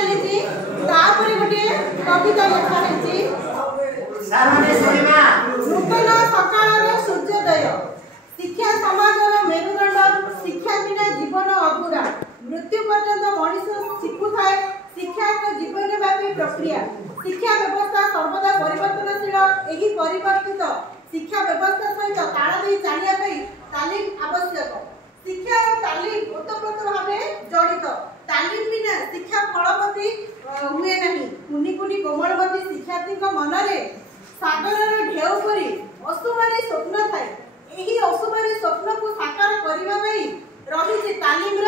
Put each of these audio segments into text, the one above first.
चली तापर गोटे कविता लिखा है नूतन सकाल सूर्योदय शिक्षा समाजर मेरुदंड शिक्षा बिना जीवन अधूरा मृत्यु पर्यंत मनुष्य शिखु थाए शिक्षा एक जीवन व्यापी प्रक्रिया शिक्षा व्यवस्था सर्वदा परिवर्तनशील एही परिवर्तित शिक्षा व्यवस्था सहित ताल दे चलिया तालीम आवश्यक शिक्षा और तालीम ओतप्रोत भाव जड़ित तालीम बिना शिक्षा फलवती हुए नहीं कुनी कुनी कोमलवती शिक्षार्थी मनरे सागर ढेउ परी अशुभारी स्वप्न थाए यही अशुभारी स्वप्न को साकार करने रही तालीम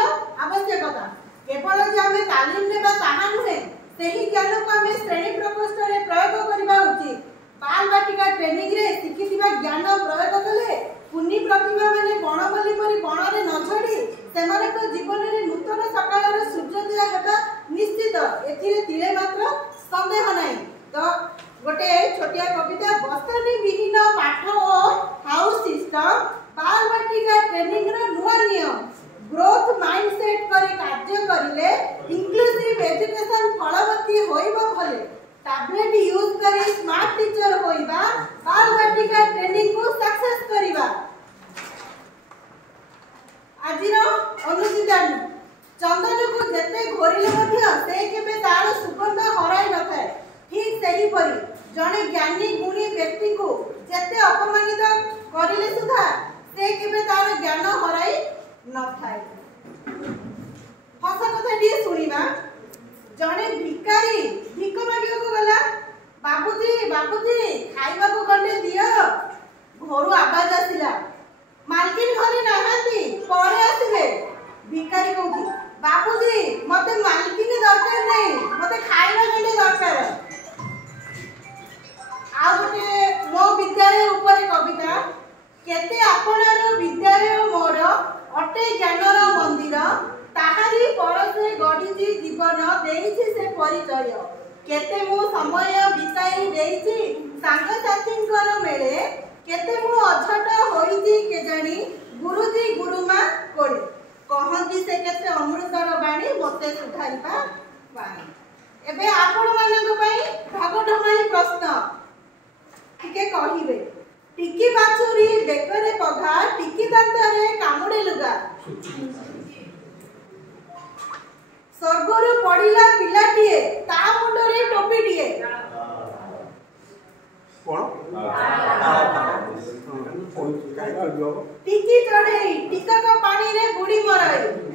आवश्यकता केवल जे आम तालीम नेबा ताहा नुहे सही ज्ञान को आम श्रेणी प्रकोष्ठ में प्रयोग करने उचित बाल बाटिका ट्रेनिंग रे शिखिथिबा ज्ञान प्रयोग कले पुण्य प्रतिभा माने बणबली परी बणरे न झड़ी सेमानक जीवन रे नूतन सकाळर सूर्योदय हेबा निश्चित एथिरे तिले मात्र संदेह नाही तो गोटे छोटिया कविता बस्तनी विहीन पाठ और हाउस सिस्टम बाल बाटिका ट्रेनिंग रो नुआ नियम ग्रोथ माइंडसेट करी कार्य करिले इंक्लूसिव एजुकेशन फलवती होइबो भले टैबलेट यूज करी स्मार्ट टीचर होइबा बाल बाटिका ट्रेनिंग को सक्सेस करिबा आजिर अनुचितानु चंदन को जेते घोरिले मध्य से केबे तार सुगंध हराई न थाए ठीक सही परी जने ज्ञानी गुणी व्यक्ति को जेते अपमानित करिले सुधा से केबे तार ज्ञान हराई न थाए हस कथा दी सुनिबा जने भिकारी भिक मागियो को गला बाबूजी खाइबा को गंडे दियो घरु आवाज आसिला मालकिन घरे नहाती परे आसिले भिकारी कहूची बाबूजी मते मालकिन दरकार नहीं मते खाइबा गंडे दरकार आ गोटे मो विद्यालय ऊपर कविता केते आपणार विद्यालय मोर अटे ज्ञानर मंदिर ताहारी परसे गढ़ी जीवन देइछि से परिचय केते मु समय बिताई देइछि सांग साथींकर मेले केते मु अझट होइछि के जानी गुरुजी गुरुमा कोडे कहंती से केते अमृतर बाणी मते सुधारिबा बाणी एबे आपण मानक पई भागढमाई प्रश्न टिके कहिबे टिकी बाछुरी बेकरे पघा टिकी दांतरे कामुडे लुगा स्वर्गरु पड़िला पिलाटिए ता मुंडरे टोपीटिए टिकी चढ़े टिकक पानी रे बुड़ी मराई